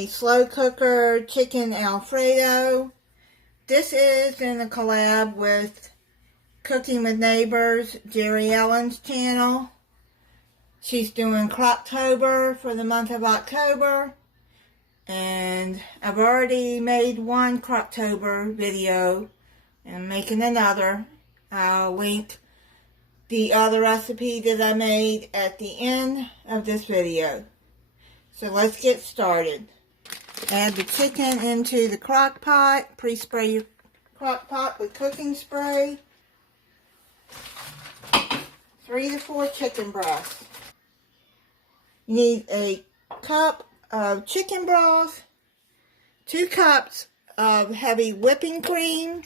a slow cooker chicken Alfredo. This is in a collab with Cooking with Neighbors, Jerry Ellen's channel. She's doing Crocktober for the month of October. And I've already made one Crocktober video. And I'm making another. I'll link the other recipe that I made at the end of this video. So let's get started. Add the chicken into the crock pot. Pre-spray your crock pot with cooking spray. 3 to 4 chicken breasts. You need a cup of chicken broth, 2 cups of heavy whipping cream,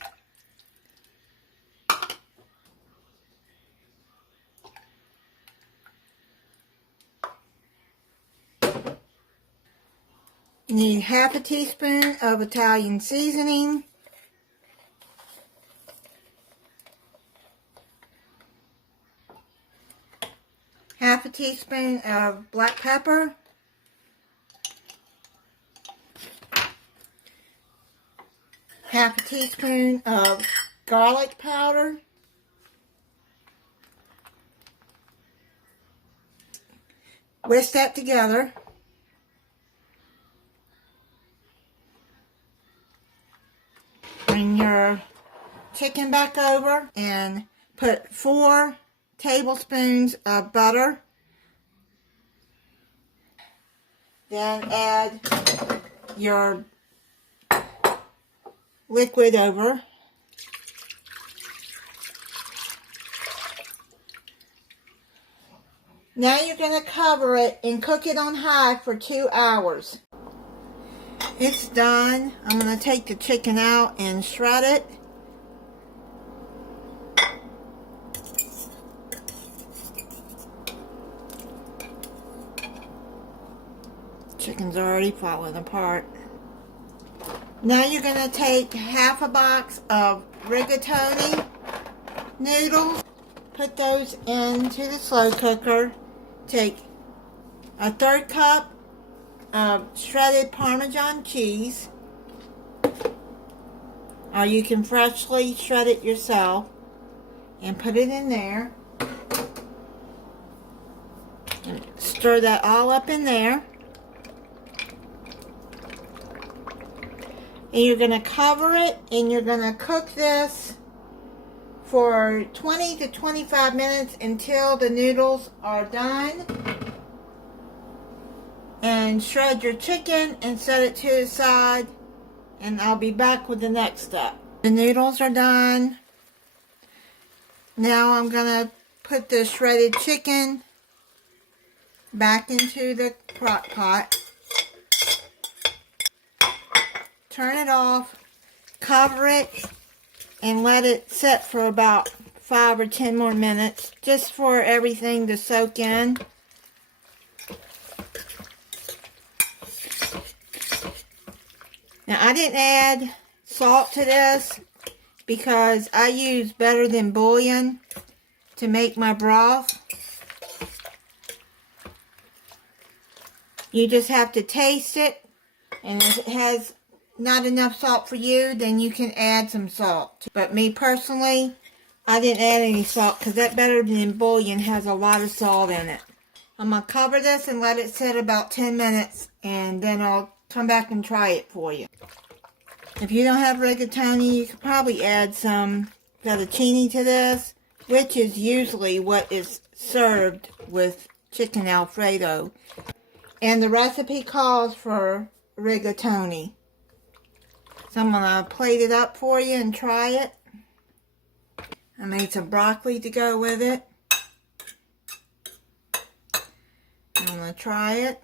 you need half a teaspoon of Italian seasoning, half a teaspoon of black pepper, half a teaspoon of garlic powder, whisk that together. Bring your chicken back over and put 4 tablespoons of butter. Then add your liquid over. Now you're going to cover it and cook it on high for 2 hours. It's done. I'm going to take the chicken out and shred it. Chicken's already falling apart. Now you're going to take half a box of rigatoni noodles. Put those into the slow cooker. Take a 1/3 cup of shredded Parmesan cheese, or you can freshly shred it yourself, and put it in there. And stir that all up in there. And you're going to cover it, and you're going to cook this for 20 to 25 minutes until the noodles are done. And shred your chicken and set it to the side, and I'll be back with the next step. The noodles are done. Now I'm going to put the shredded chicken back into the crock pot. Turn it off, cover it, and let it sit for about 5 or 10 more minutes, just for everything to soak in. Now, I didn't add salt to this because I use better than bouillon to make my broth. You just have to taste it, and if it has not enough salt for you, then you can add some salt. But me personally, I didn't add any salt because that better than bouillon has a lot of salt in it. I'm going to cover this and let it sit about 10 minutes, and then I'll come back and try it for you. If you don't have rigatoni, you could probably add some fettuccine to this, which is usually what is served with chicken Alfredo. And the recipe calls for rigatoni. So I'm going to plate it up for you and try it. I made some broccoli to go with it. I'm going to try it.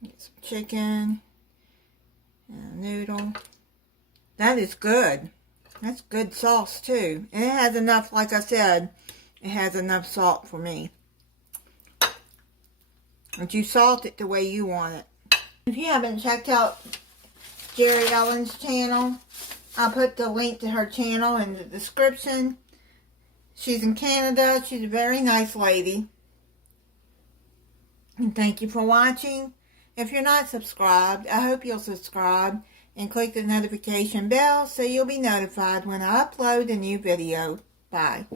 Get some chicken and a noodle. That is good. That's good sauce too. And it has enough, like I said, it has enough salt for me. But you salt it the way you want it. If you haven't checked out Jerry Ellen's channel, I'll put the link to her channel in the description. She's in Canada. She's a very nice lady. And thank you for watching. If you're not subscribed, I hope you'll subscribe and click the notification bell so you'll be notified when I upload a new video. Bye.